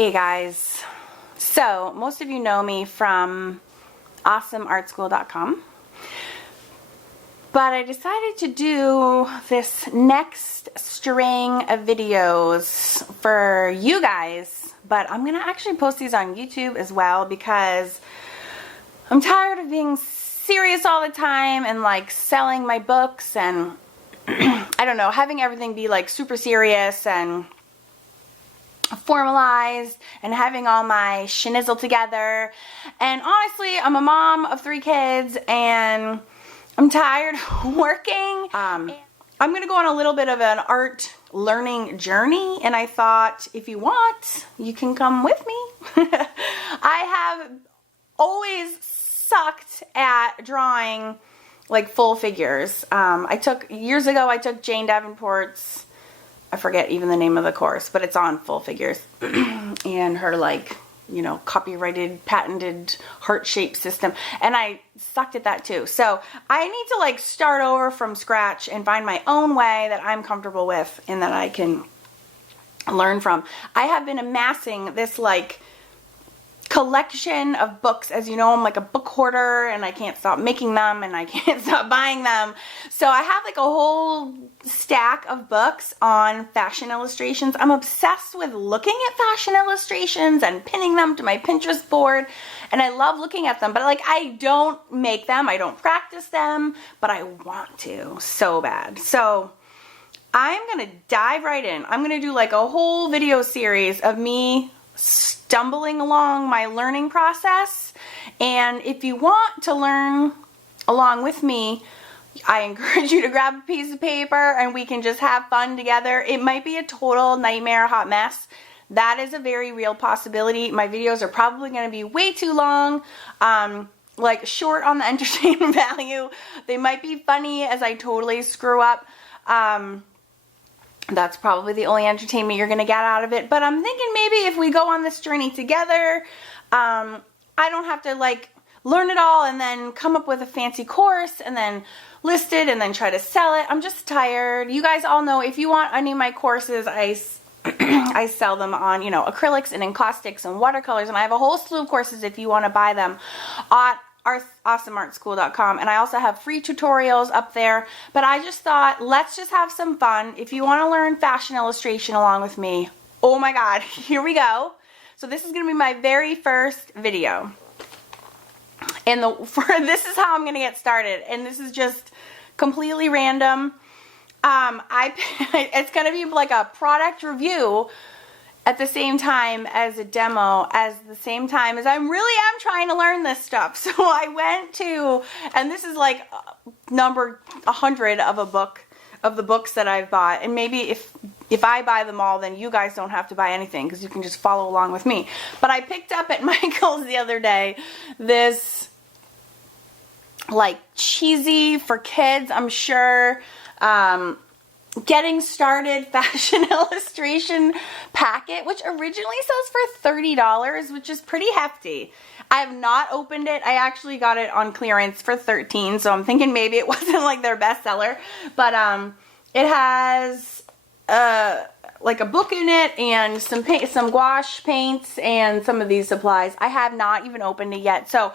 Hey guys, so most of you know me from awesomeartschool.com, but I decided to do this next string of videos for you guys, but I'm gonna actually post these on YouTube as well because I'm tired of being serious all the time and like selling my books and I don't know, having everything be like super serious and formalized and having all my schnizzle together. And honestly, I'm a mom of 3 kids and I'm tired of working. I'm gonna go on a little bit of an art learning journey, and I thought if you want, you can come with me. I have always sucked at drawing like full figures. Years ago I took Jane Davenport's, I forget even the name of the course, but it's on full figures and her like, you know, copyrighted, patented heart-shaped system. And I sucked at that too. So I need to like start over from scratch and find my own way that I'm comfortable with and that I can learn from. I have been amassing this like collection of books. As you know, I'm like a book hoarder and I can't stop making them and I can't stop buying them. So I have like a whole stack of books on fashion illustrations. I'm obsessed with looking at fashion illustrations and pinning them to my Pinterest board, and I love looking at them, but like I don't make them, I don't practice them, but I want to so bad. So I'm gonna dive right in. I'm gonna do like a whole video series of me stumbling along my learning process, and if you want to learn along with me, I encourage you to grab a piece of paper and we can just have fun together. It might be a total nightmare, hot mess. That is a very real possibility. My videos are probably going to be way too long, like short on the entertainment value. They might be funny as I totally screw up. That's probably the only entertainment you're going to get out of it. But I'm thinking maybe if we go on this journey together, I don't have to like learn it all and then come up with a fancy course and then list it and then try to sell it. I'm just tired. You guys all know if you want any of my courses, I sell them on, you know, acrylics and encaustics and watercolors. And I have a whole slew of courses if you want to buy them at awesomeartschool.com, and I also have free tutorials up there. But I just thought, let's just have some fun. If you want to learn fashion illustration along with me, oh my god, here we go. So this is going to be my very first video, and this is how I'm going to get started, and this is just completely random. It's going to be like a product review at the same time as a demo, as the same time as I really am trying to learn this stuff. So I went to, and this is like number 100 of the books that I've bought. And maybe if I buy them all, then you guys don't have to buy anything because you can just follow along with me. But I picked up at Michael's the other day this like cheesy for kids, I'm sure, getting started fashion illustration packet, which originally sells for $30, which is pretty hefty. I have not opened it. I actually got it on clearance for $13, so I'm thinking maybe it wasn't like their bestseller. But it has like a book in it and some gouache paints and some of these supplies. I have not even opened it yet. So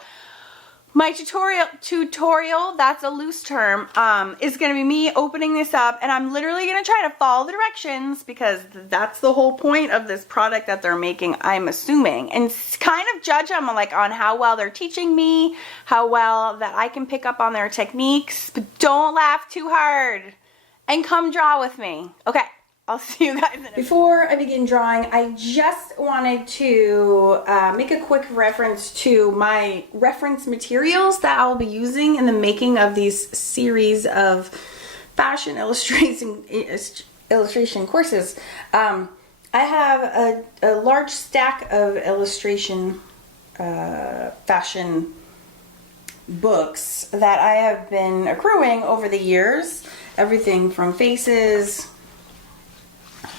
my tutorial, that's a loose term, is going to be me opening this up, and I'm literally going to try to follow the directions because that's the whole point of this product that they're making, I'm assuming, and kind of judge them like on how well they're teaching me, how well that I can pick up on their techniques, but don't laugh too hard and come draw with me. Okay. I'll see you guys in a minute. Before I begin drawing, I just wanted to make a quick reference to my reference materials that I'll be using in the making of these series of fashion illustration courses. I have a large stack of illustration fashion books that I have been accruing over the years. Everything from faces.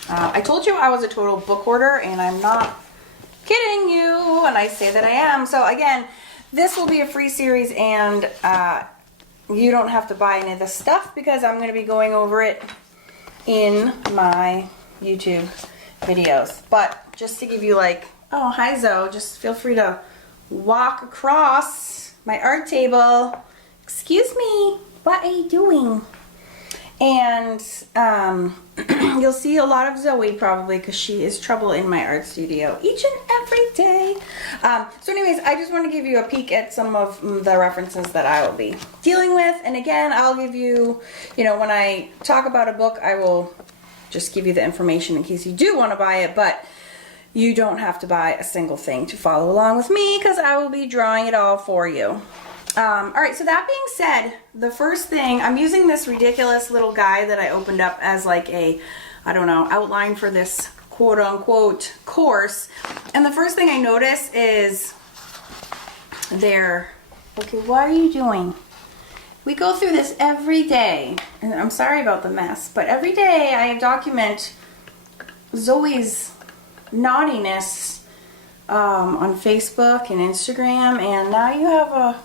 I told you I was a total book hoarder, and I'm not kidding you when I say that I am. So again, this will be a free series, and you don't have to buy any of this stuff because I'm going to be going over it in my YouTube videos. But just to give you like, oh, hi Zoe, just feel free to walk across my art table. Excuse me, what are you doing? And you'll see a lot of Zoe probably because she is trouble in my art studio each and every day. So anyways, I just want to give you a peek at some of the references that I will be dealing with. And again, I'll give you, you know, when I talk about a book, I will just give you the information in case you do want to buy it, but you don't have to buy a single thing to follow along with me because I will be drawing it all for you. Alright, so that being said, the first thing, I'm using this ridiculous little guide that I opened up as like a, I don't know, outline for this quote-unquote course. And the first thing I notice is there, okay, what are you doing? We go through this every day, and I'm sorry about the mess, but every day I document Zoe's naughtiness on Facebook and Instagram, and now you have a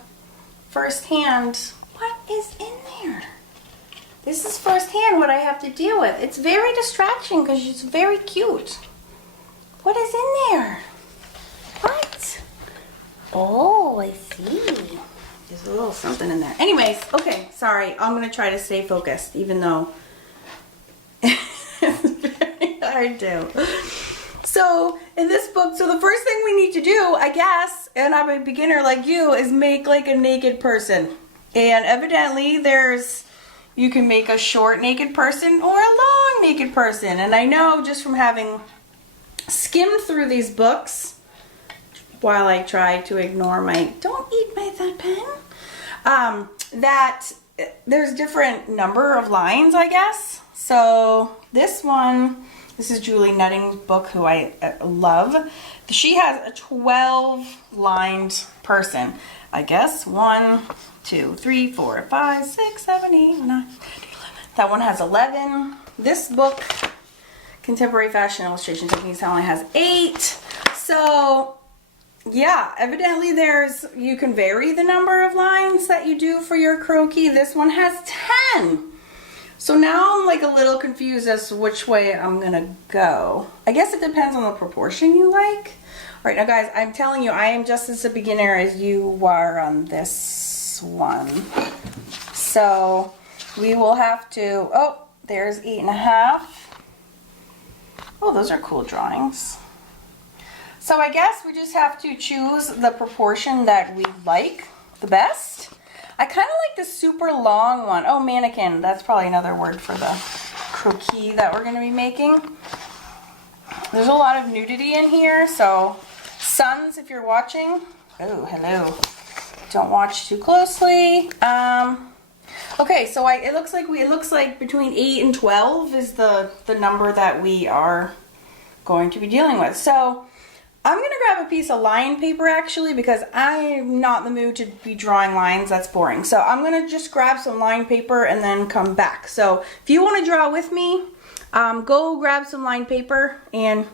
firsthand, what is in there? This is firsthand what I have to deal with. It's very distraction because it's very cute. What is in there? What? Oh, I see. There's a little something in there. Anyways, okay, sorry. I'm going to try to stay focused, even though it's very hard to. So, in this book, so the first thing we need to do, I guess, and I'm a beginner like you, is make like a naked person. And evidently there's, you can make a short naked person or a long naked person. And I know just from having skimmed through these books, while I try to ignore my, don't eat that pen, that there's different number of lines, I guess. So, this one, this is Julie Nutting's book, who I love. She has a 12-lined person. I guess 1, 2, 3, 4, 5, 6, 7, 8, 9, 10, 11. That one has 11. This book, Contemporary Fashion Illustration Techniques, only has 8. So, yeah, evidently there's, you can vary the number of lines that you do for your croquis. This one has 10. So now I'm like a little confused as to which way I'm gonna go. I guess it depends on the proportion you like. All right, now guys, I'm telling you, I am just as a beginner as you are on this one. So we will have to, oh, there's 8.5. Oh, those are cool drawings. So I guess we just have to choose the proportion that we like the best. I kind of like the super long one. Oh, mannequin. That's probably another word for the croquis that we're going to be making. There's a lot of nudity in here, so sons, if you're watching. Oh, hello. Don't watch too closely. Okay, so it looks like between 8 and 12 is the number that we are going to be dealing with. So I'm going to grab a piece of line paper actually because I'm not in the mood to be drawing lines. That's boring. So I'm going to just grab some line paper and then come back. So if you want to draw with me, go grab some line paper and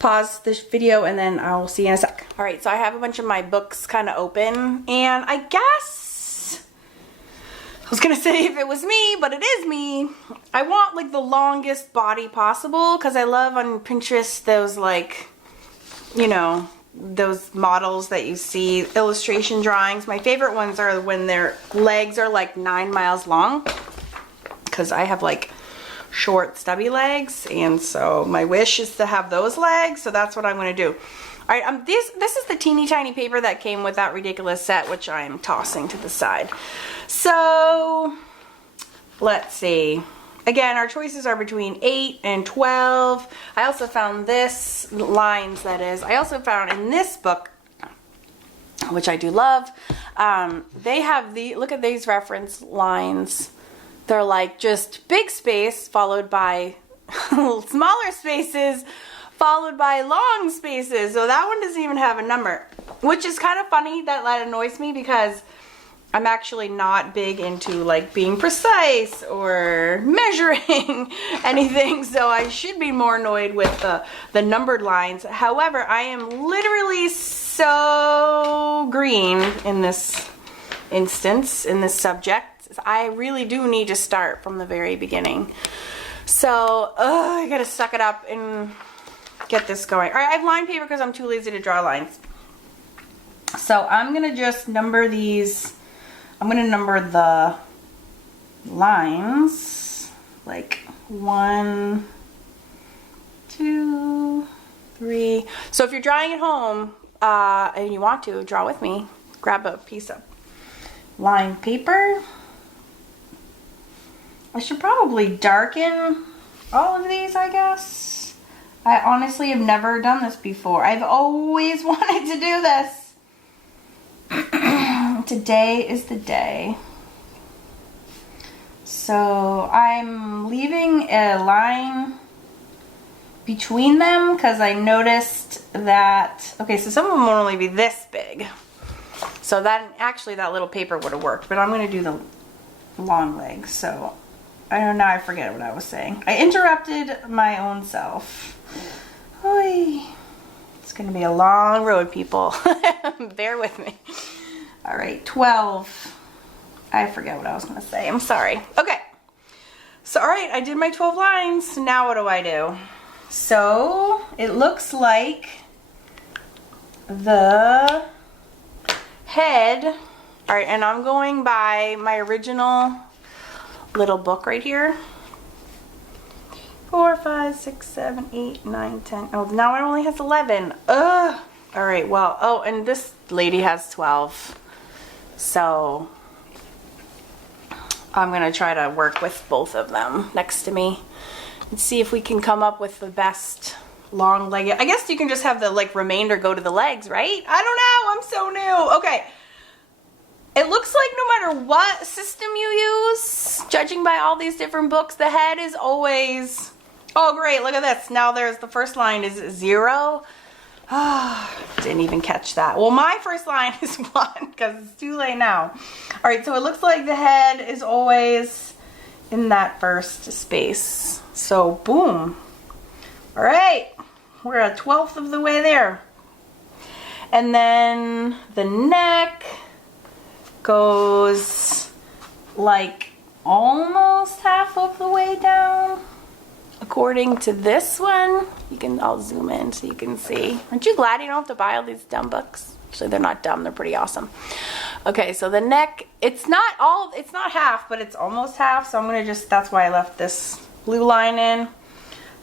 pause this video and then I'll see you in a sec. Alright, so I have a bunch of my books kind of open and I guess, I was going to say if it was me, but it is me. I want like the longest body possible because I love on Pinterest those like, you know, those models that you see, illustration drawings. My favorite ones are when their legs are like 9 miles long because I have like short stubby legs, and so my wish is to have those legs, so that's what I'm going to do. Alright, this is the teeny tiny paper that came with that ridiculous set, which I am tossing to the side. So, let's see. Again, our choices are between 8 and 12. I also found this, lines that is, I also found in this book, which I do love, they have look at these reference lines. They're like just big space followed by smaller spaces followed by long spaces. So that one doesn't even have a number, which is kind of funny. That annoys me because I'm actually not big into like being precise or measuring anything, so I should be more annoyed with the numbered lines. However, I am literally so green in this instance, in this subject. I really do need to start from the very beginning. So, I gotta suck it up and get this going. All right, I have line paper because I'm too lazy to draw lines. So I'm going to just number these. I'm going to number the lines like 1, 2, 3. So if you're drawing at home and you want to draw with me, grab a piece of line paper. I should probably darken all of these, I guess. I honestly have never done this before. I've always wanted to do this. Today is the day. So I'm leaving a line between them because I noticed that, okay, so some of them will only be this big. So that, actually that little paper would have worked, but I'm going to do the long legs. So I don't know, I forget what I was saying. I interrupted my own self. Oy. It's going to be a long road, people. Bear with me. All right, 12. I forget what I was going to say. I'm sorry. Okay. So, all right, I did my 12 lines. Now what do I do? So, it looks like the head. All right, and I'm going by my original little book right here. 4, 5, 6, 7, 8, 9, 10. Oh, now it only has 11. Ugh. All right, well, oh, and this lady has 12. So I'm going to try to work with both of them next to me and see if we can come up with the best long leg. I guess you can just have the like remainder go to the legs, right? I don't know. I'm so new. Okay. It looks like no matter what system you use, judging by all these different books, the head is always, oh great, look at this. Now there's the first line is 0. Ah, didn't even catch that. Well, my first line is 1 because it's too late now. All right, so it looks like the head is always in that first space. So boom. All right, we're a 1/12 of the way there. And then the neck goes like almost half of the way down. According to this one, I'll zoom in so you can see. Aren't you glad you don't have to buy all these dumb books? Actually, they're not dumb, they're pretty awesome. Okay, so the neck, it's not half, but it's almost half. So I'm gonna that's why I left this blue line in.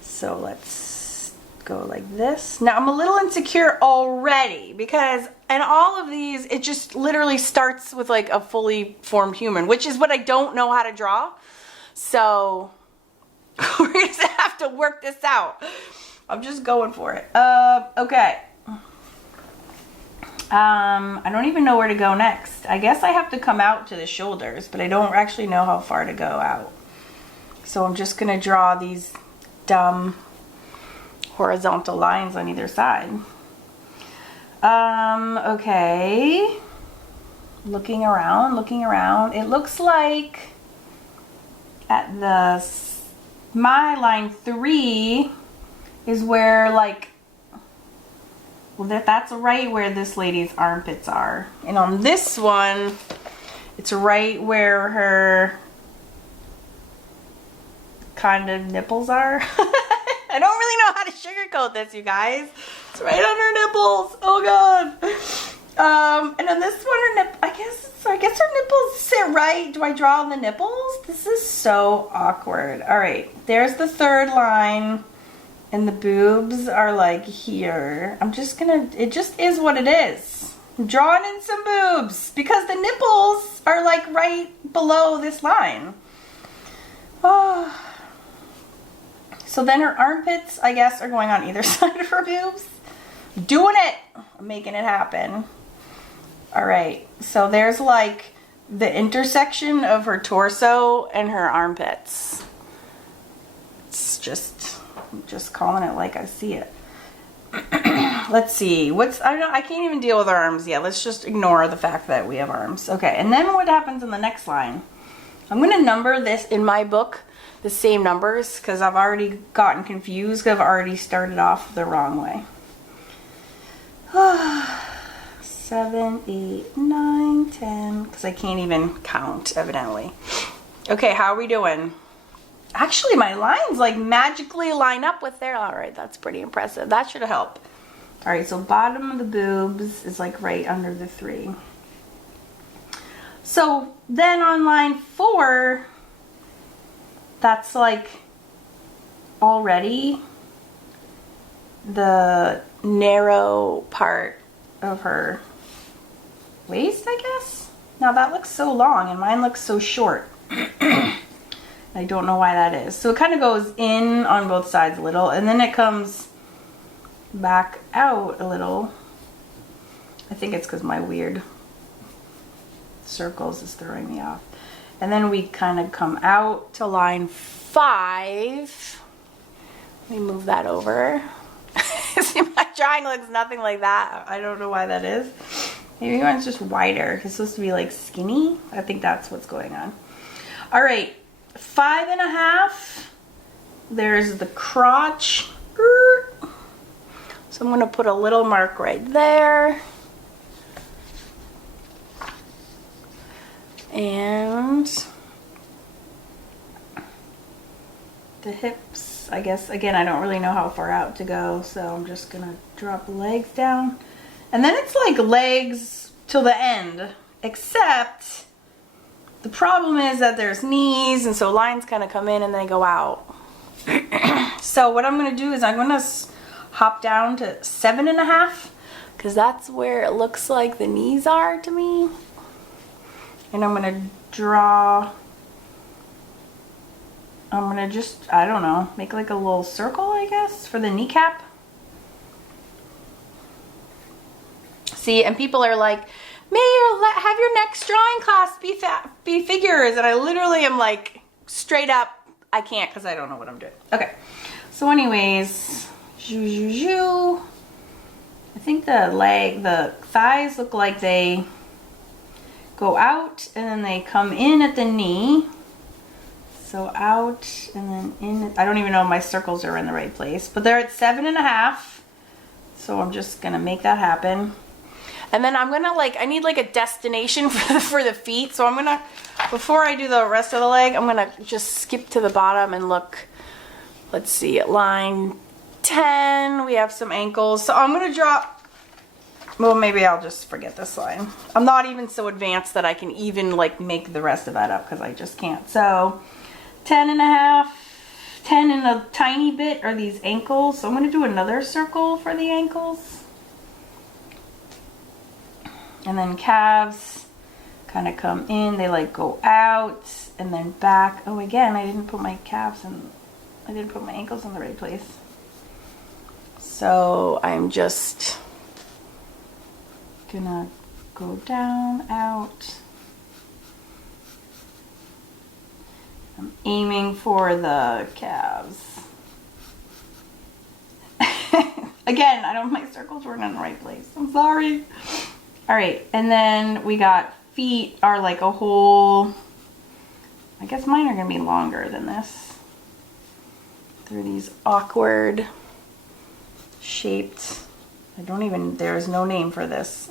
So let's go like this. Now I'm a little insecure already because in all of these, it just literally starts with like a fully formed human, which is what I don't know how to draw. So we're gonna have to work this out. I'm just going for it. Okay. I don't even know where to go next. I guess I have to come out to the shoulders, but I don't actually know how far to go out. So I'm just gonna draw these dumb horizontal lines on either side. Okay. Looking around. It looks like at my line 3 is where like, well, that's right where this lady's armpits are. And on this one, it's right where her kind of nipples are. I don't really know how to sugarcoat this, you guys. It's right on her nipples. Oh God. And on this one, I guess her nipples sit right. Do I draw on the nipples? This is so awkward. All right, there's the third line, and the boobs are like here. It just is what it is. I'm drawing in some boobs because the nipples are like right below this line. Oh. So then her armpits, I guess, are going on either side of her boobs. Doing it. I'm making it happen. All right, so there's like the intersection of her torso and her armpits. It's I'm just calling it like I see it. Let's see, I can't even deal with arms yet. Let's just ignore the fact that we have arms. Okay, and then what happens in the next line? I'm gonna number this in my book the same numbers because I've already gotten confused because I've already started off the wrong way. 7, 8, 9, 10, because I can't even count, evidently. Okay, how are we doing? Actually, my lines like magically line up with their, all right, that's pretty impressive. That should help. All right, so bottom of the boobs is like right under the 3. So then on line 4, that's like already the narrow part of her waist, I guess. Now that looks so long and mine looks so short. I don't know why that is. So it kind of goes in on both sides a little, and then it comes back out a little. I think it's because my weird circles is throwing me off. And then we kind of come out to line 5. Let me move that over. See, my drawing looks nothing like that. I don't know why that is. Maybe mine's just wider. It's supposed to be like skinny. I think that's what's going on. All right, 5.5. There's the crotch. So I'm gonna put a little mark right there. And the hips, I guess, again, I don't really know how far out to go, so I'm just gonna drop the legs down. And then it's like legs till the end, except the problem is that there's knees, and so lines kind of come in and they go out. So what I'm gonna do is I'm gonna hop down to 7.5, because that's where it looks like the knees are to me. And I'm gonna draw, I'm gonna just, I don't know, make like a little circle, I guess, for the kneecap. See, and people are like, Mayor, have your next drawing class be figures. And I literally am like, straight up, I can't because I don't know what I'm doing. Okay, so anyways, I think the thighs look like they go out and then they come in at the knee. So out and then in. I don't even know if my circles are in the right place, but they're at 7.5. So I'm just gonna make that happen. And then I'm gonna I need like a destination for the feet. So I'm gonna, before I do the rest of the leg, I'm gonna just skip to the bottom and look. Let's see, at line 10, we have some ankles. So I'm gonna drop, well, maybe I'll just forget this line. I'm not even so advanced that I can even like make the rest of that up, because I just can't. So 10.5, 10 and a tiny bit are these ankles. So I'm gonna do another circle for the ankles. And then calves kind of come in, they like go out and then back. Oh, again, I didn't put my calves in, I didn't put my ankles in the right place. So I'm just gonna go down, out. I'm aiming for the calves. Again, I don't, my circles weren't in the right place. I'm sorry. All right, and then we got feet are like a whole, I guess mine are gonna be longer than this. They're these awkward shaped, there's no name for this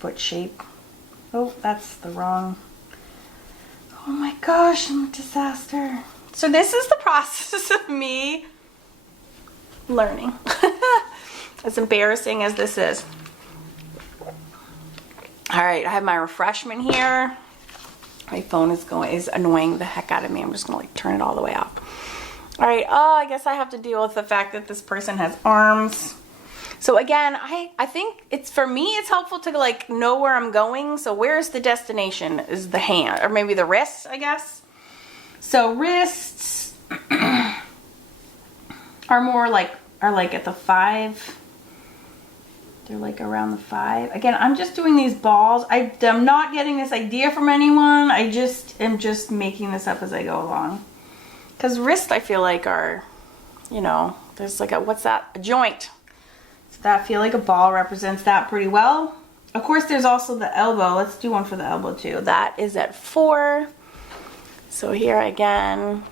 foot shape. Oh, that's the wrong, oh my gosh, I'm a disaster. So this is the process of me learning. As embarrassing as this is. All right, I have my refreshment here. My phone is annoying the heck out of me. I'm just gonna like turn it all the way off. All right, I guess I have to deal with the fact that this person has arms. So again, I think it's, for me, it's helpful to like know where I'm going. So where's the destination? Is the hand, or maybe the wrist, I guess. So wrists are more like, are like at the 5. They're like around the 5. Again, I'm just doing these balls. I'm not getting this idea from anyone. I just am just making this up as I go along. Because wrist, I feel like, are, you know, there's like a, what's that? A joint. So that, I feel like a ball represents that pretty well. Of course, there's also the elbow. Let's do one for the elbow too. That is at 4. So here again,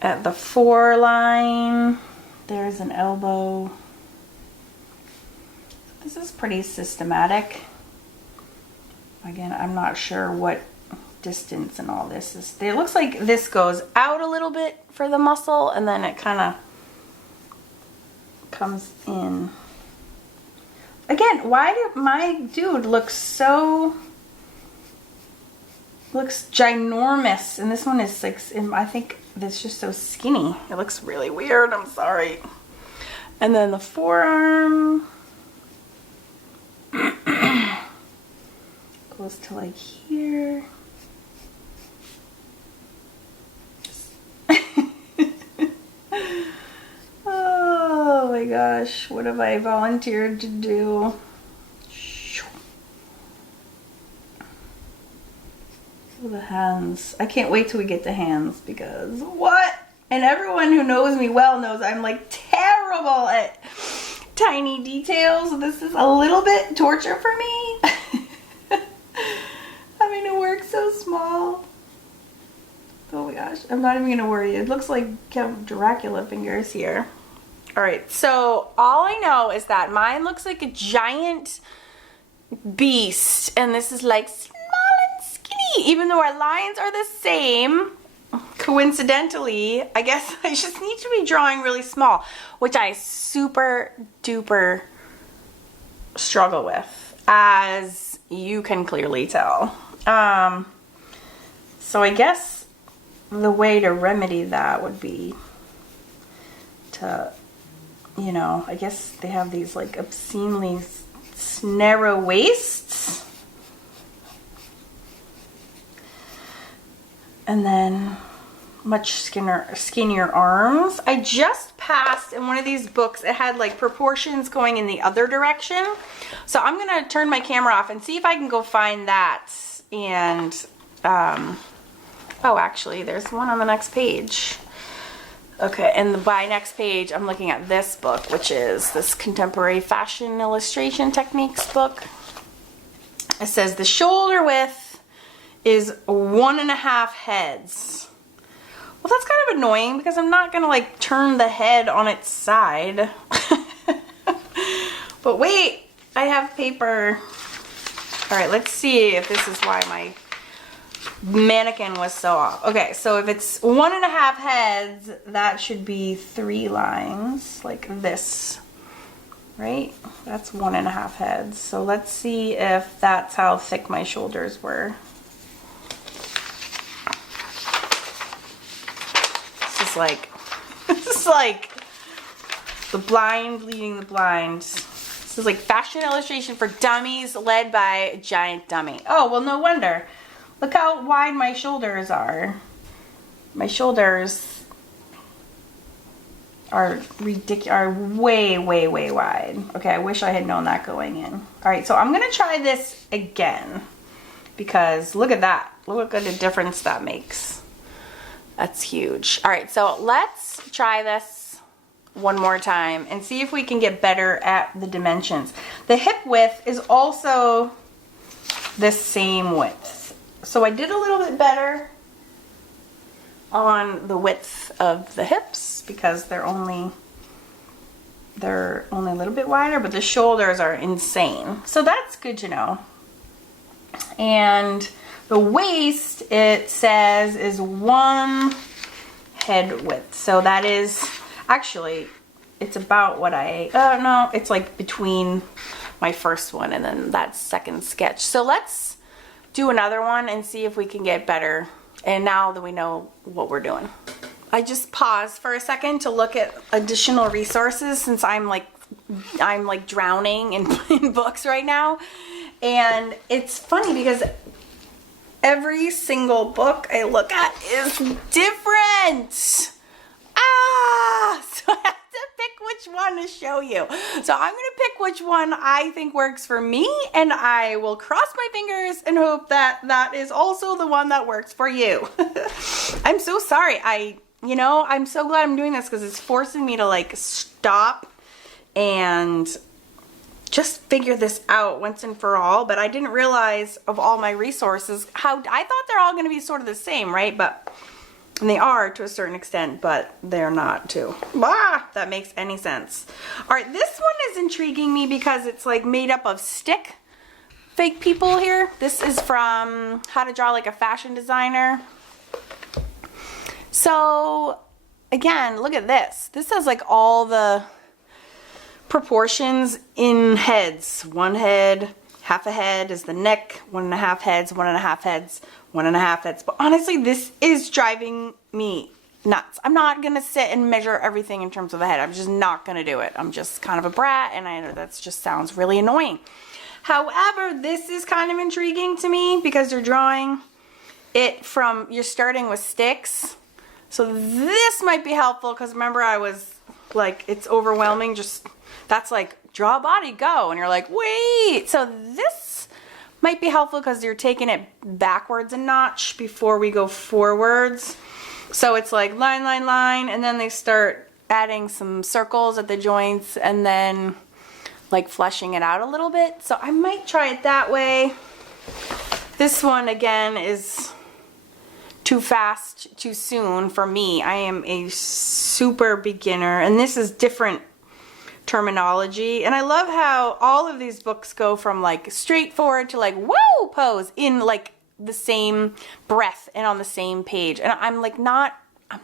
at the 4 line, there's an elbow. This is pretty systematic. Again, I'm not sure what distance and all this is, it looks like this goes out a little bit for the muscle and then it kind of comes in. Again, why did my dude looks ginormous and this one is like, I think that's just so skinny. It looks really weird, I'm sorry. And then the forearm goes to like here. Oh my gosh, what have I volunteered to do? The hands. I can't wait till we get to hands because what? And everyone who knows me well knows I'm like terrible at tiny details. This is a little bit torture for me. Having to work so small. Oh my gosh, I'm not even gonna worry. It looks like Count Dracula fingers here. All right, so all I know is that mine looks like a giant beast and this is like small and skinny, even though our lines are the same. Coincidentally, I guess I just need to be drawing really small, which I super duper struggle with, as you can clearly tell. So I guess the way to remedy that would be to, you know, I guess they have these like obscenely narrow waists. And then much skinnier arms. I just passed in one of these books, it had like proportions going in the other direction. So I'm gonna turn my camera off and see if I can go find that. And, oh, actually there's one on the next page. Okay, and by next page, I'm looking at this book, which is this Contemporary Fashion Illustration Techniques book. It says the shoulder width is 1.5 heads. Well, that's kind of annoying because I'm not gonna like turn the head on its side. But wait, I have paper. All right, let's see if this is why my mannequin was so off. Okay, so if it's 1.5 heads, that should be 3 lines like this, right? That's 1.5 heads. So let's see if that's how thick my shoulders were. This is like the blind leading the blind. This is like fashion illustration for dummies led by a giant dummy. Oh, well, no wonder. Look how wide my shoulders are. My shoulders are way, way, way wide. Okay, I wish I had known that going in. All right, so I'm gonna try this again because look at that. Look at the difference that makes. That's huge. All right, so let's try this one more time and see if we can get better at the dimensions. The hip width is also the same width. So I did a little bit better on the width of the hips because they're only a little bit wider, but the shoulders are insane. So that's good to know. And the waist, it says, is 1 head width. So that is, actually, it's about what no, it's like between my first one and then that second sketch. So let's do another one and see if we can get better. And now that we know what we're doing. I just paused for a second to look at additional resources since I'm like drowning in books right now. And it's funny because every single book I look at is different. So I have to pick which one to show you. So I'm gonna pick which one I think works for me, and I will cross my fingers and hope that that is also the one that works for you. I'm so sorry. I'm so glad I'm doing this because it's forcing me to like stop and just figure this out once and for all. But I didn't realize of all my resources how I thought they're all going to be sort of the same, right? And they are to a certain extent, but they're not too. That makes any sense. All right, this one is intriguing me because it's like made up of stick fake people here. This is from How to Draw Like a Fashion Designer. So again, look at this. This has like all the proportions in heads. One head, half a head is the neck, 1.5 heads, 1.5 heads, 1.5 heads. But honestly, this is driving me nuts. I'm not gonna sit and measure everything in terms of the head. I'm just not gonna do it. I'm just kind of a brat, and I know that just sounds really annoying. However, this is kind of intriguing to me because they're drawing it from, you're starting with sticks. So this might be helpful because remember I was like, it's overwhelming. Just, that's like, draw a body, go. And you're like, wait. So this might be helpful because you're taking it backwards a notch before we go forwards. So it's like line, line, line, and then they start adding some circles at the joints and then like fleshing it out a little bit. So I might try it that way. This one again is too fast, too soon for me. I am a super beginner, and this is different terminology. And I love how all of these books go from like straightforward to like woo pose in like the same breath and on the same page. And I'm like I'm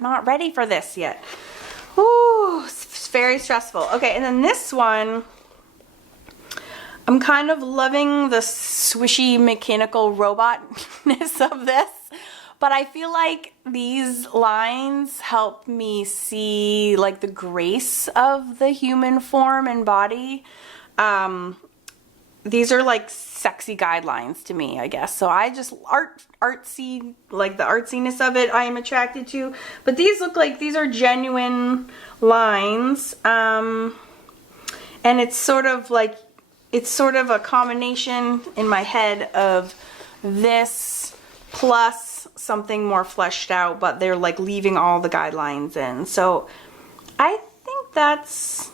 not ready for this yet. Ooh, it's very stressful. Okay, and then this one, I'm kind of loving the swishy mechanical robotness of this. But I feel like these lines help me see like the grace of the human form and body. These are like sexy guidelines to me, I guess. So I just artsy, like the artsiness of it I am attracted to. But these look like these are genuine lines. And it's sort of like, it's sort of a combination in my head of this plus something more fleshed out, but they're like leaving all the guidelines in. So I think that's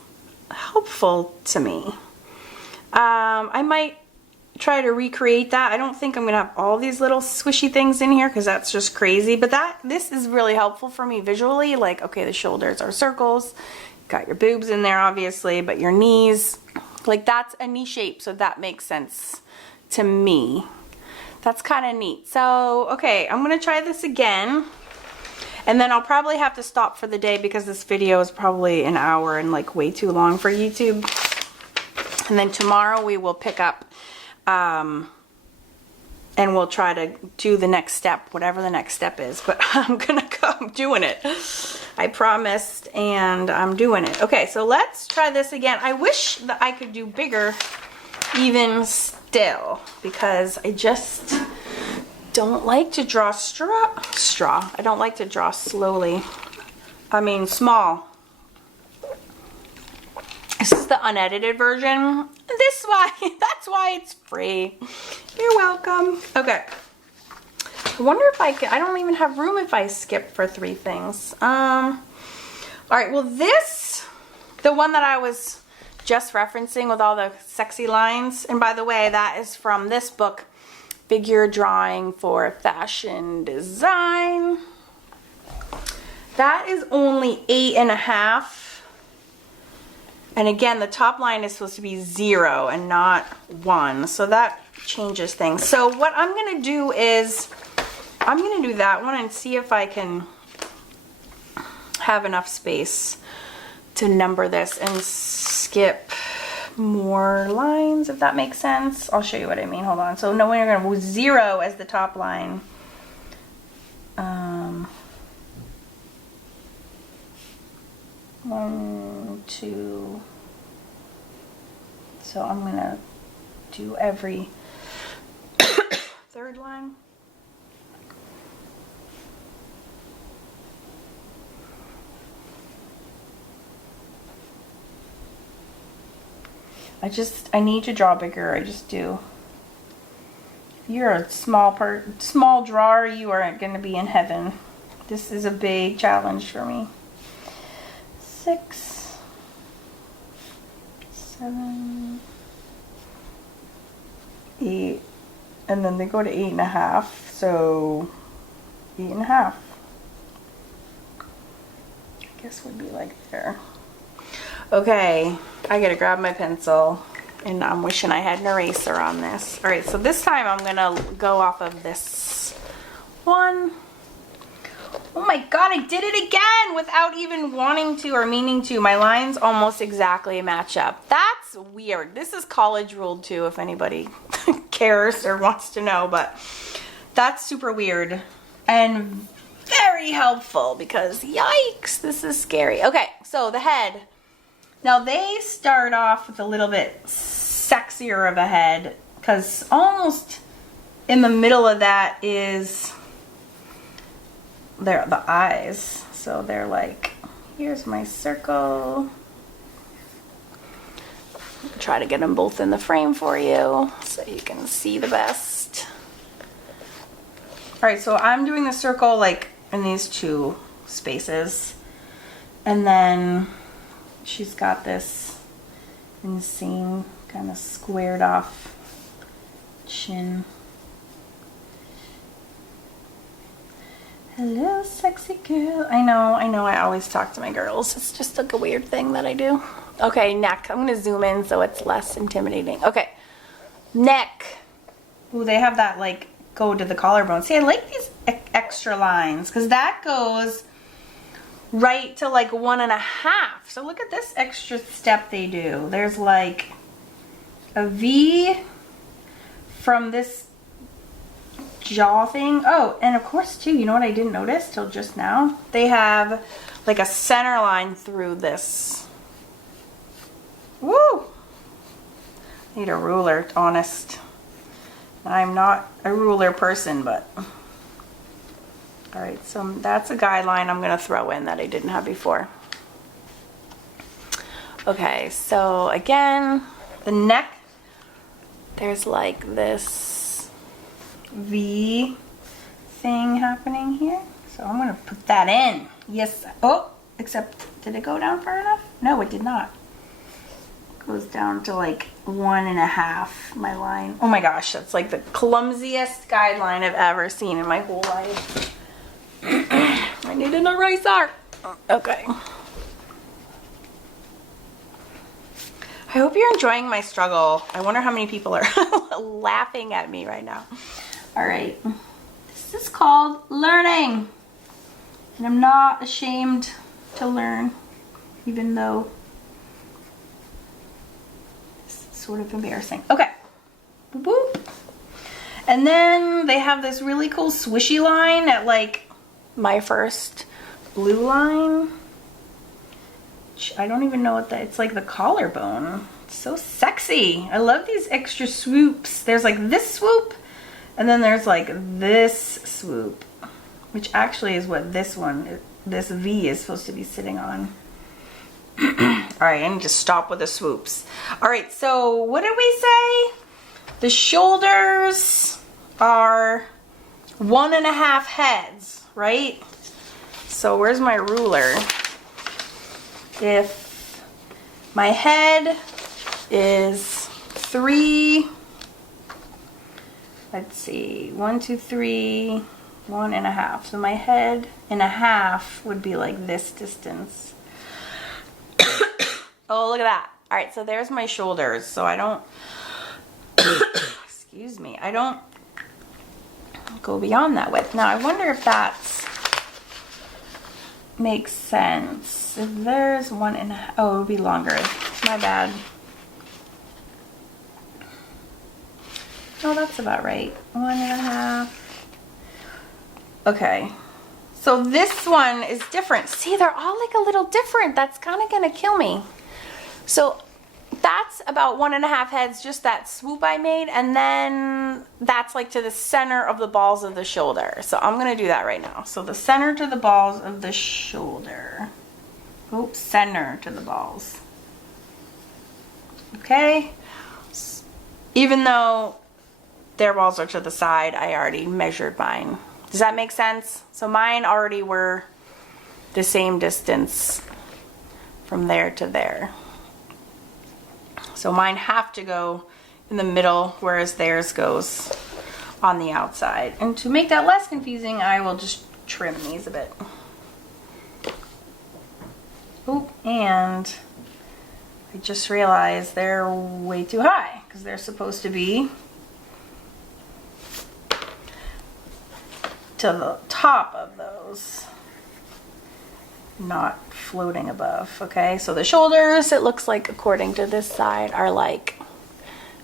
helpful to me. I might try to recreate that. I don't think I'm gonna have all these little swishy things in here because that's just crazy, but this is really helpful for me visually. Like, okay, the shoulders are circles, got your boobs in there obviously, but your knees, like that's a knee shape, so that makes sense to me. That's kind of neat. So, okay, I'm going to try this again. And then I'll probably have to stop for the day because this video is probably an hour and like way too long for YouTube. And then tomorrow we will pick up and we'll try to do the next step, whatever the next step is. But I'm doing it. I promised, and I'm doing it. Okay, so let's try this again. I wish that I could do bigger even still, because I just don't like to draw straw. I don't like to draw slowly. I mean small. This is the unedited version. That's why it's free. You're welcome. Okay. I wonder if I don't even have room if I skip for 3 things. All right, well the one that I was just referencing with all the sexy lines, and by the way, that is from this book, Figure Drawing for Fashion Design. That is only 8.5. And again, the top line is supposed to be 0 and not 1, so that changes things. So what I'm gonna do is, I'm gonna do that one and see if I can have enough space to number this and skip more lines, if that makes sense. I'll show you what I mean. Hold on. So no, we're going to go 0 as the top line. 1, 2. So I'm going to do every third line. I need to draw bigger. I just do. If you're a small drawer, you are going to be in heaven. This is a big challenge for me. 6, 7, 8, and then they go to 8.5. So 8.5. I guess would be like there. Okay, I gotta grab my pencil. And I'm wishing I had an eraser on this. All right, so this time I'm gonna go off of this one. Oh my God, I did it again without even wanting to or meaning to. My lines almost exactly match up. That's weird. This is college ruled too, if anybody cares or wants to know, but that's super weird and very helpful because yikes, this is scary. Okay, so the head. Now they start off with a little bit sexier of a head because almost in the middle of that is the eyes. So they're like, here's my circle. Try to get them both in the frame for you so you can see the best. All right, so I'm doing the circle like in these two spaces, and then she's got this insane kind of squared off chin. Hello, sexy girl. I know, I always talk to my girls. It's just like a weird thing that I do. Okay, neck. I'm gonna zoom in so it's less intimidating. Okay, neck. Ooh, they have that like go to the collarbone. See, I like these extra lines because that goes right to like 1.5. So look at this extra step they do. There's like a V from this jaw thing. Oh, and of course too, you know what I didn't notice till just now? They have like a center line through this. Woo! Need a ruler, honest. I'm not a ruler person, but all right, so that's a guideline I'm gonna throw in that I didn't have before. Okay, so again, the neck, there's like this V thing happening here. So I'm gonna put that in. Yes, oh, except did it go down far enough? No, it did not. It goes down to like 1.5, my line. Oh my gosh, that's like the clumsiest guideline I've ever seen in my whole life. I need an eraser. Okay. I hope you're enjoying my struggle. I wonder how many people are laughing at me right now. All right. This is called learning. And I'm not ashamed to learn, even though it's sort of embarrassing. Okay. Boop, boop. And then they have this really cool swishy line at like my first blue line. I don't even know what that, it's like the collarbone. It's so sexy. I love these extra swoops. There's like this swoop, and then there's like this swoop, which actually is what this one, this V is supposed to be sitting on. All right, I need to stop with the swoops. All right, so what did we say? The shoulders are 1.5 heads, right? So where's my ruler? If my head is 3, let's see, 1, 2, 3, 1.5. So my head and a half would be like this distance. Oh, look at that. All right, so there's my shoulders. So I don't, excuse me, I don't go beyond that width. Now I wonder if that's makes sense. If there's 1.5, oh, it would be longer. My bad. Oh, that's about right. 1.5. Okay. So this one is different. See, they're all like a little different. That's kind of gonna kill me. So that's about 1.5 heads, just that swoop I made, and then that's like to the center of the balls of the shoulder. So I'm gonna do that right now. So the center to the balls of the shoulder. Oops, center to the balls. Okay. Even though their balls are to the side, I already measured mine. Does that make sense? So mine already were the same distance from there to there. So mine have to go in the middle, whereas theirs goes on the outside. And to make that less confusing, I will just trim these a bit. Oh, and I just realized they're way too high because they're supposed to be to the top of those, not floating above. Okay, so the shoulders, it looks like according to this side, are like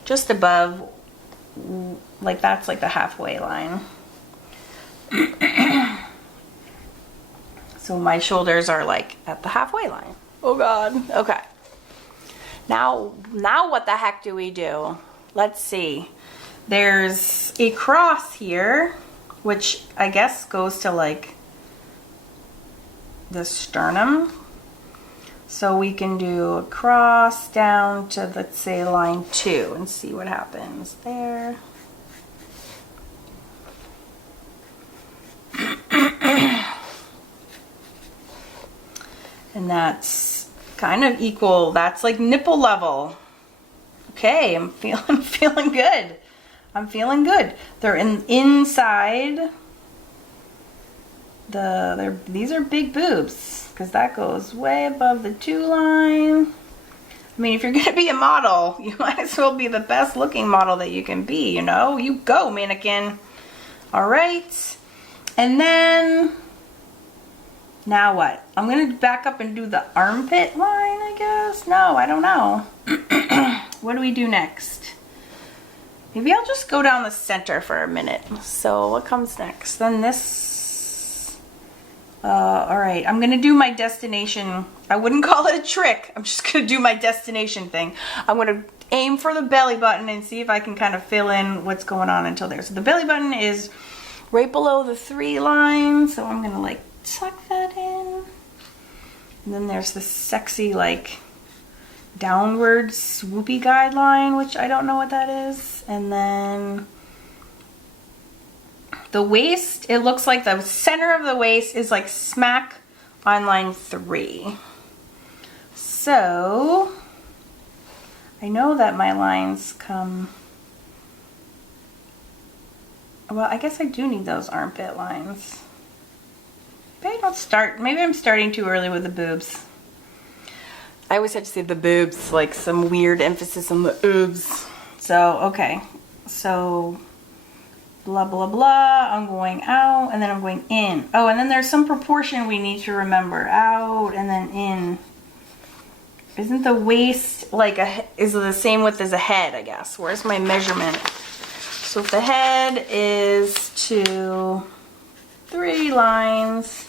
just above, like that's like the halfway line. So my shoulders are like at the halfway line. Oh God. Okay. Now what the heck do we do? Let's see. There's a cross here, which I guess goes to like the sternum. So we can do a cross down to, let's say, line 2 and see what happens there. And that's kind of equal. That's like nipple level. Okay, I'm feeling good. I'm feeling good. They're inside. These are big boobs because that goes way above the 2 line. I mean, if you're gonna be a model, you might as well be the best looking model that you can be. You know, you go, mannequin. All right, and then. Now what? I'm going to back up and do the armpit line, I guess? No, I don't know. What do we do next? Maybe I'll just go down the center for a minute. So what comes next? Then this. All right, I'm going to do my destination. I wouldn't call it a trick. I'm just going to do my destination thing. I'm going to aim for the belly button and see if I can kind of fill in what's going on until there. So the belly button is right below the 3 line. So I'm going to like tuck that in, and then there's this sexy like downward swoopy guideline, which I don't know what that is, and then the waist, it looks like the center of the waist is like smack on line 3. So I know that my lines come, well, I guess I do need those armpit lines. Maybe I'm starting too early with the boobs. I always have to say the boobs, like some weird emphasis on the oobs. So, okay. So, blah, blah, blah. I'm going out and then I'm going in. Oh, and then there's some proportion we need to remember. Out and then in. Isn't the waist like is the same width as a head, I guess? Where's my measurement? So if the head is to 3 lines,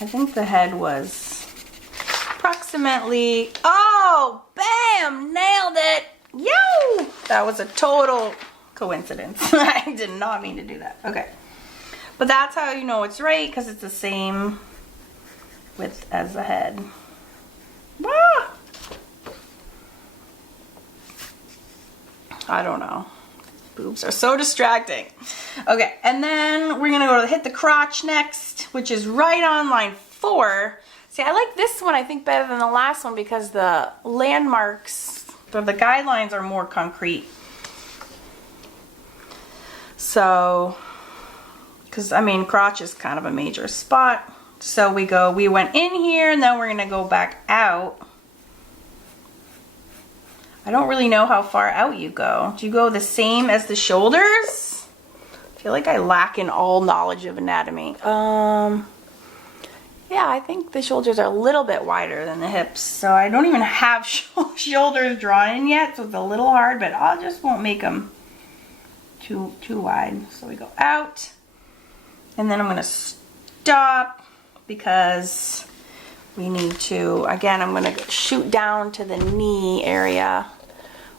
I think the head was approximately, oh, bam, nailed it. Yo! That was a total coincidence. I did not mean to do that. Okay. But that's how you know it's right, because it's the same width as the head. Ah! I don't know. Boobs are so distracting. Okay, and then we're gonna go to hit the crotch next, which is right on line 4. See, I like this one, I think, better than the last one because the landmarks, the guidelines are more concrete. So, because I mean, crotch is kind of a major spot. So we went in here, and then we're gonna go back out. I don't really know how far out you go. Do you go the same as the shoulders? I feel like I lack in all knowledge of anatomy. Yeah, I think the shoulders are a little bit wider than the hips. So I don't even have shoulders drawn in yet, so it's a little hard, but I just won't make them too wide. So we go out, and then I'm gonna stop because we need to, again, I'm gonna shoot down to the knee area,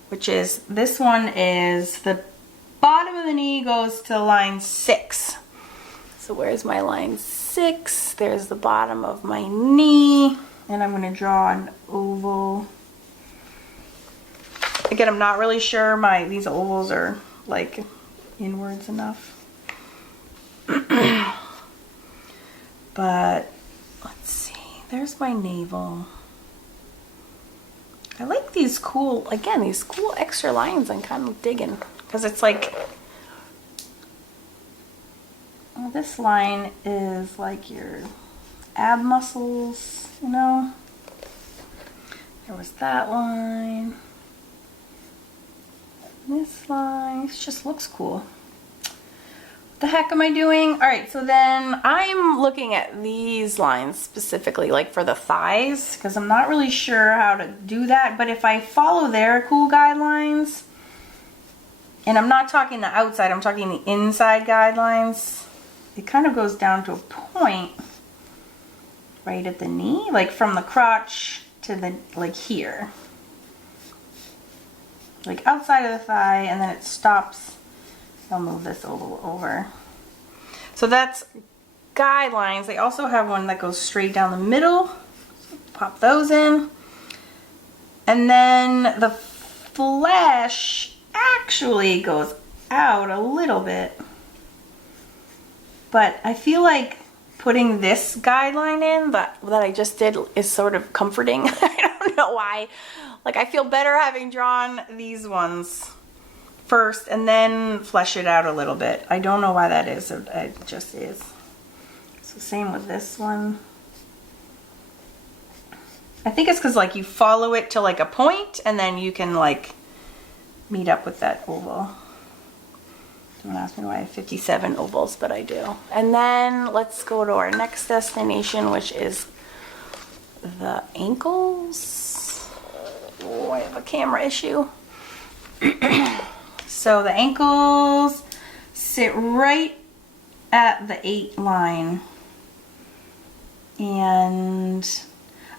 which is, this one is the bottom of the knee goes to line 6. So where's my line 6? There's the bottom of my knee, and I'm gonna draw an oval. Again, I'm not really sure these ovals are like inwards enough. But let's see. There's my navel. I like these cool, again, these cool extra lines I'm kind of digging. Because it's like, well, this line is like your ab muscles, you know? There was that line. This line. It just looks cool. What the heck am I doing? All right, so then I'm looking at these lines specifically, like for the thighs, because I'm not really sure how to do that. But if I follow their cool guidelines, and I'm not talking the outside, I'm talking the inside guidelines, it kind of goes down to a point right at the knee, like from the crotch to the, like here. Like outside of the thigh, and then it stops. I'll move this a little over. So that's guidelines. They also have one that goes straight down the middle. So pop those in. And then the flesh actually goes out a little bit. But I feel like putting this guideline in that I just did is sort of comforting. I don't know why. Like, I feel better having drawn these ones first and then flesh it out a little bit. I don't know why that is. It just is. So same with this one. I think it's because like you follow it to like a point and then you can like meet up with that oval. Don't ask me why I have 57 ovals, but I do. And then let's go to our next destination, which is the ankles. Oh, I have a camera issue. So the ankles sit right at the 8 line. And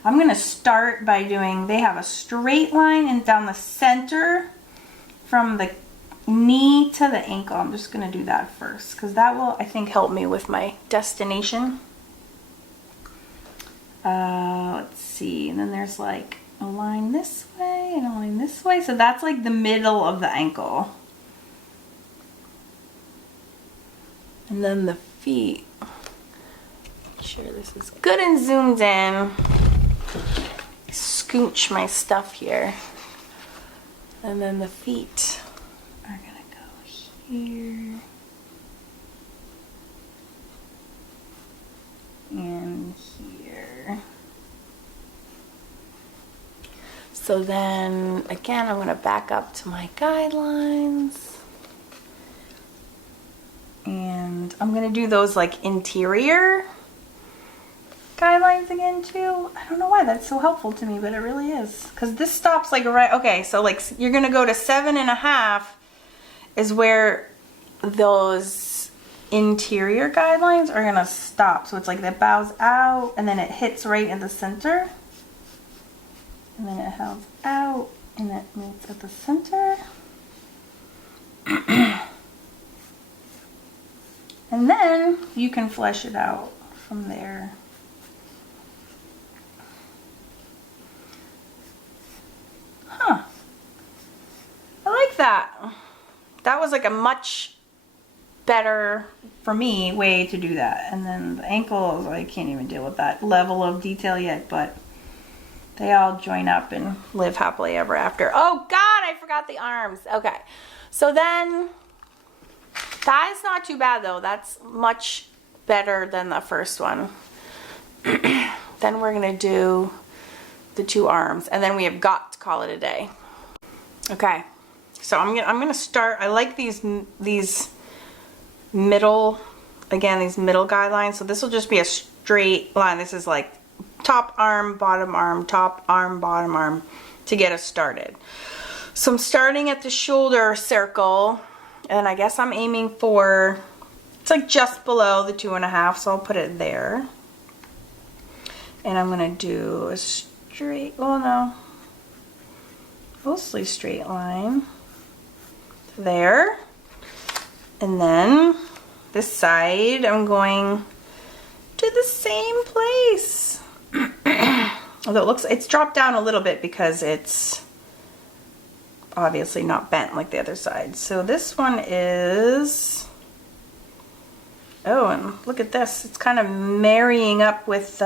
I'm going to start by doing, they have a straight line and down the center from the knee to the ankle. I'm just going to do that first because that will, I think, help me with my destination. Let's see. And then there's like a line this way and a line this way. So that's like the middle of the ankle. And then the feet. Make sure this is good and zoomed in. Scooch my stuff here. And then the feet are gonna go here. And here. So then, again, I'm gonna back up to my guidelines. And I'm gonna do those like interior guidelines again too. I don't know why that's so helpful to me, but it really is. Because this stops like right, okay, so like you're gonna go to 7.5 is where those interior guidelines are gonna stop. So it's like that bows out and then it hits right in the center. And then it helps out and it meets at the center. And then you can flesh it out from there. Huh. I like that. That was like a much better, for me, way to do that. And then the ankles, I can't even deal with that level of detail yet, but they all join up and live happily ever after. Oh God, I forgot the arms. Okay. So then, thighs not too bad though. That's much better than the first one. Then we're gonna do the 2 arms, and then we have got to call it a day. Okay, so I'm gonna start. I like these middle, again, these middle guidelines. So this will just be a straight line. This is like top arm, top arm, bottom arm to get us started. So I'm starting at the shoulder circle, and I guess I'm aiming for, it's like just below the 2.5, so I'll put it there. And I'm gonna do a straight, well no, mostly straight line there. And then this side, I'm going to the same place. Although it's dropped down a little bit because it's obviously not bent like the other side. So this one is, oh, and look at this. It's kind of marrying up with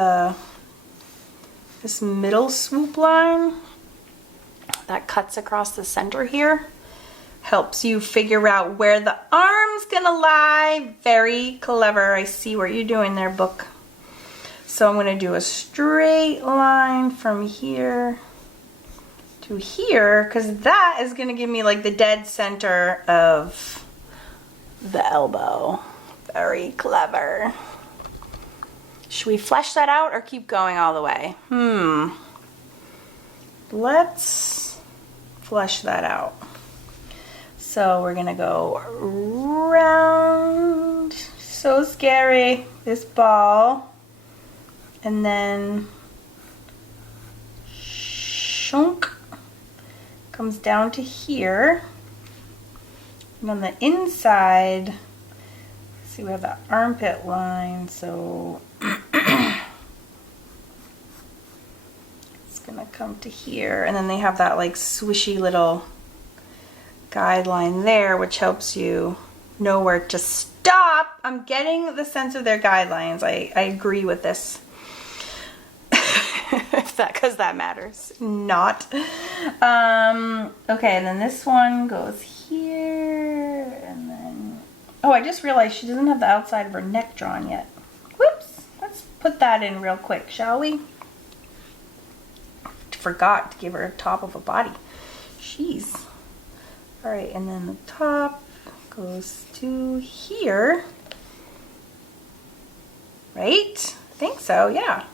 this middle swoop line that cuts across the center here. Helps you figure out where the arm's gonna lie. Very clever. I see what you're doing there, book. So I'm gonna do a straight line from here to here, because that is going to give me like the dead center of the elbow. Very clever. Should we flesh that out or keep going all the way? Let's flesh that out. So we're gonna go around, so scary, this ball, and then shunk, comes down to here. And on the inside, see, we have the armpit line, so it's gonna come to here, and then they have that like swishy little guideline there, which helps you know where to stop. I'm getting the sense of their guidelines. I agree with this. Because that matters. Not. Okay, and then this one goes here, and then, oh, I just realized she doesn't have the outside of her neck drawn yet. Whoops. Let's put that in real quick, shall we? Forgot to give her a top of a body. Jeez. All right, and then the top goes to here. Right? I think so, yeah.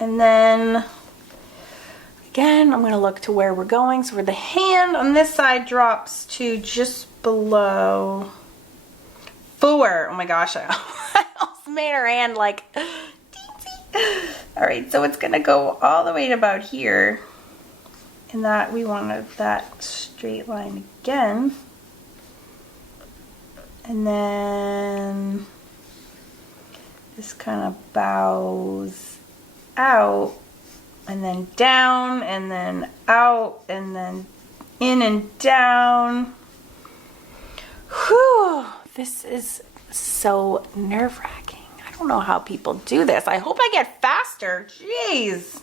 And then, again, I'm going to look to where we're going. So where the hand on this side drops to just below 4. Oh my gosh, I almost made her hand like teensy. All right, so it's going to go all the way to about here. And that, we wanted that straight line again. And then this kind of bows out, and then down, and then out, and then in and down. Whew, this is so nerve-wracking. I don't know how people do this. I hope I get faster. Jeez.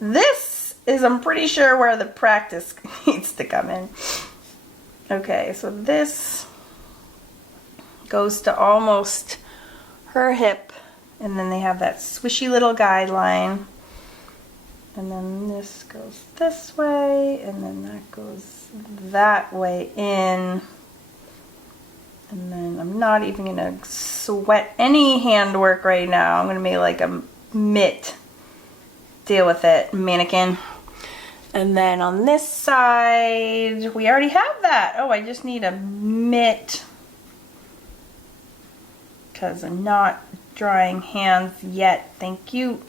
This is, I'm pretty sure, where the practice needs to come in. Okay, so this goes to almost her hip, and then they have that swishy little guideline, and then this goes this way, and then that goes that way in, and then I'm not even gonna sweat any handwork right now. I'm gonna make like a mitt. Deal with it, mannequin. And then on this side, we already have that. Oh, I just need a mitt, because I'm not drawing hands yet. Thank you.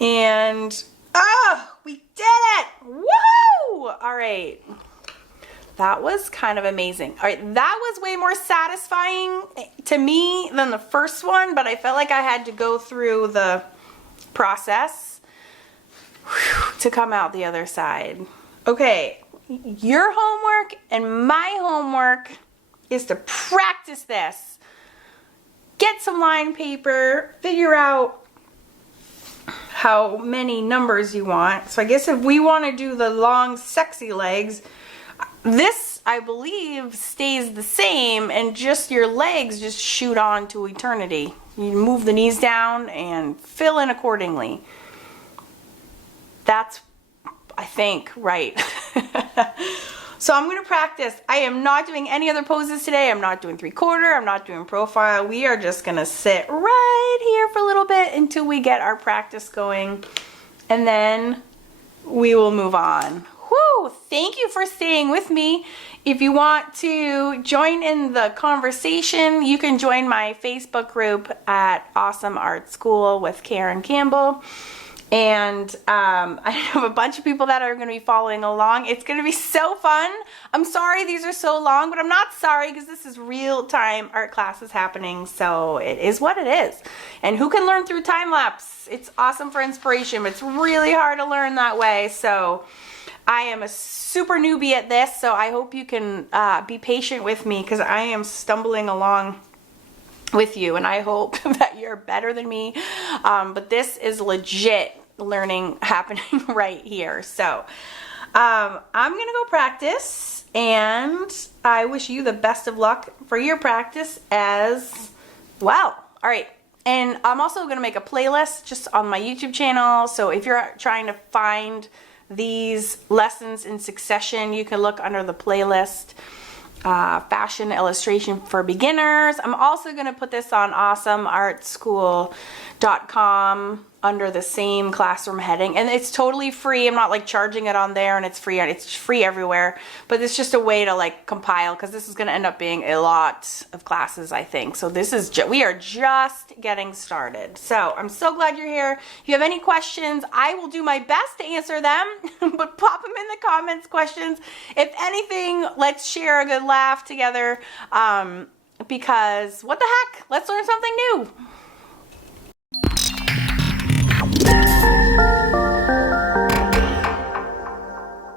And, oh, we did it! Woo! All right. That was kind of amazing. All right, that was way more satisfying to me than the first one, but I felt like I had to go through the process to come out the other side. Okay, your homework and my homework is to practice this. Get some line paper, figure out how many numbers you want. So I guess if we want to do the long, sexy legs, this, I believe, stays the same, and just your legs just shoot on to eternity. You move the knees down and fill in accordingly. That's, I think, right. So I'm going to practice. I am not doing any other poses today. I'm not doing 3/4. I'm not doing profile. We are just going to sit right here for a little bit until we get our practice going, and then we will move on. Whew, thank you for staying with me. If you want to join in the conversation, you can join my Facebook group at Awesome Art School with Karen Campbell. And I have a bunch of people that are going to be following along. It's going to be so fun. I'm sorry these are so long, but I'm not sorry, because this is real-time art classes happening, so it is what it is. And who can learn through time-lapse? It's awesome for inspiration, but it's really hard to learn that way. So I am a super newbie at this, so I hope you can be patient with me, because I am stumbling along with you, and I hope that you're better than me. But this is legit learning happening right here. So I'm gonna go practice, and I wish you the best of luck for your practice as well. All right, And I'm also going to make a playlist just on my YouTube channel. So if you're trying to find these lessons in succession, you can look under the playlist, fashion illustration for beginners. I'm also going to put this on awesomeartschool.com under the same classroom heading, and it's totally free. I'm not like charging it on there, and it's free everywhere, but it's just a way to like compile, because this is going to end up being a lot of classes, I think. So this is we are just getting started. So I'm so glad you're here. If you have any questions, I will do my best to answer them, but pop them in the comments, questions. If anything, let's share a good laugh together, because what the heck, let's learn something new.